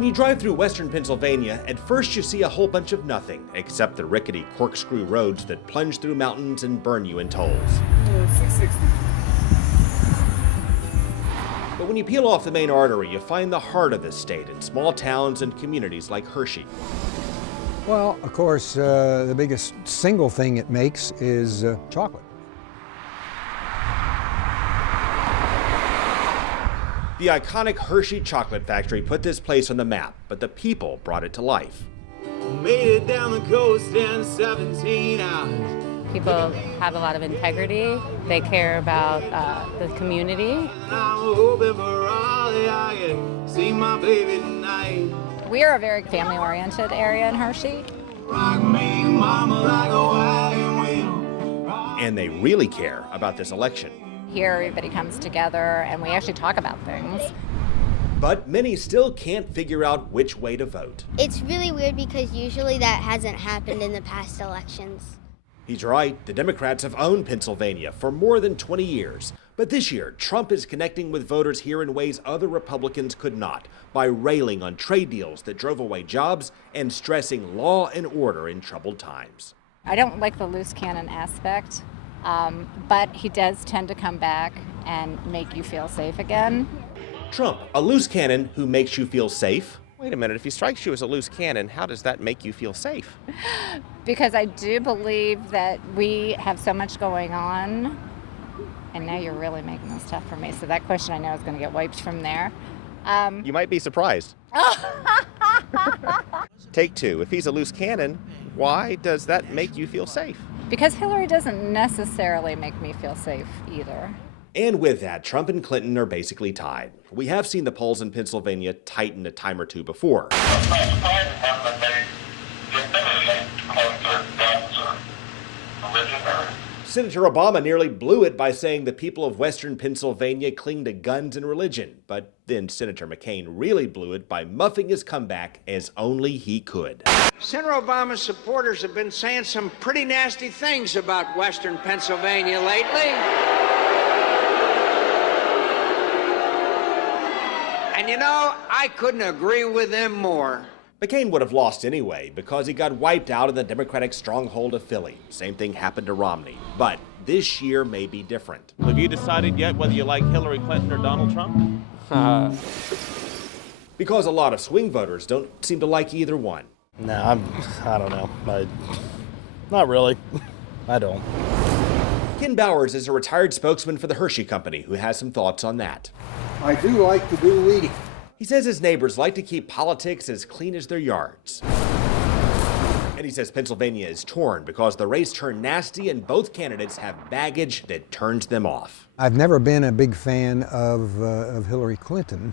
When you drive through western Pennsylvania, at first you see a whole bunch of nothing, except the rickety corkscrew roads that plunge through mountains and burn you in tolls. 660. But when you peel off the main artery, you find the heart of the state in small towns and communities like Hershey. Well, of course, the biggest single thing it makes is chocolate. The iconic Hershey chocolate factory put this place on the map, but the people brought it to life. Made it down the coast in 17 hours. People have a lot of integrity. They care about the community. I'm hoping for all that I can see my baby tonight. We are a very family-oriented area in Hershey. Rock me, mama, like a wagon wheel. And they really care about this election. Here, everybody comes together and we actually talk about things. But many still can't figure out which way to vote. It's really weird because usually that hasn't happened in the past elections. He's right, the Democrats have owned Pennsylvania for more than 20 years. But this year, Trump is connecting with voters here in ways other Republicans could not, by railing on trade deals that drove away jobs and stressing law and order in troubled times. I don't like the loose cannon aspect, but he does tend to come back and make you feel safe again. Trump, a loose cannon who makes you feel safe. Wait a minute, if he strikes you as a loose cannon, how does that make you feel safe? Because I do believe that we have so much going on, and now you're really making this tough for me. So that question I know is going to get wiped from there. You might be surprised. Take two. If he's a loose cannon, why does that make you feel safe? Because Hillary doesn't necessarily make me feel safe either. And with that, Trump and Clinton are basically tied. We have seen the polls in Pennsylvania tighten a time or two before. Senator Obama nearly blew it by saying the people of western Pennsylvania cling to guns and religion. But then Senator McCain really blew it by muffing his comeback as only he could. Senator Obama's supporters have been saying some pretty nasty things about western Pennsylvania lately. And you know, I couldn't agree with them more. McCain would have lost anyway because he got wiped out in the Democratic stronghold of Philly. Same thing happened to Romney. But this year may be different. Have you decided yet whether you like Hillary Clinton or Donald Trump? Because a lot of swing voters don't seem to like either one. No, I don't know. Not really. I don't. Ken Bowers is a retired spokesman for the Hershey Company who has some thoughts on that. I do like to do weeding. He says his neighbors like to keep politics as clean as their yards. And he says Pennsylvania is torn because the race turned nasty and both candidates have baggage that turns them off. I've never been a big fan of Hillary Clinton.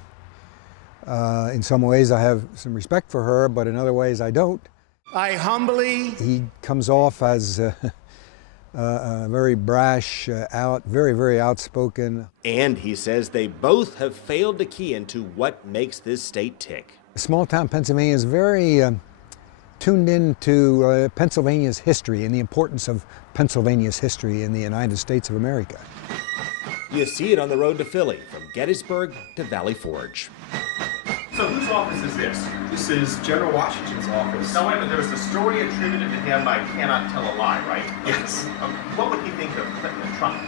In some ways I have some respect for her, but in other ways I don't. He comes off as very brash, very, very outspoken. And he says they both have failed to key into what makes this state tick. Small-town Pennsylvania is very tuned into Pennsylvania's history and the importance of Pennsylvania's history in the United States of America. You see it on the road to Philly, from Gettysburg to Valley Forge. So whose office is this? This is General Washington's office. No, wait a minute, there was a story attributed to him, I cannot tell a lie, right? Yes. What would he think of Clinton and Trump?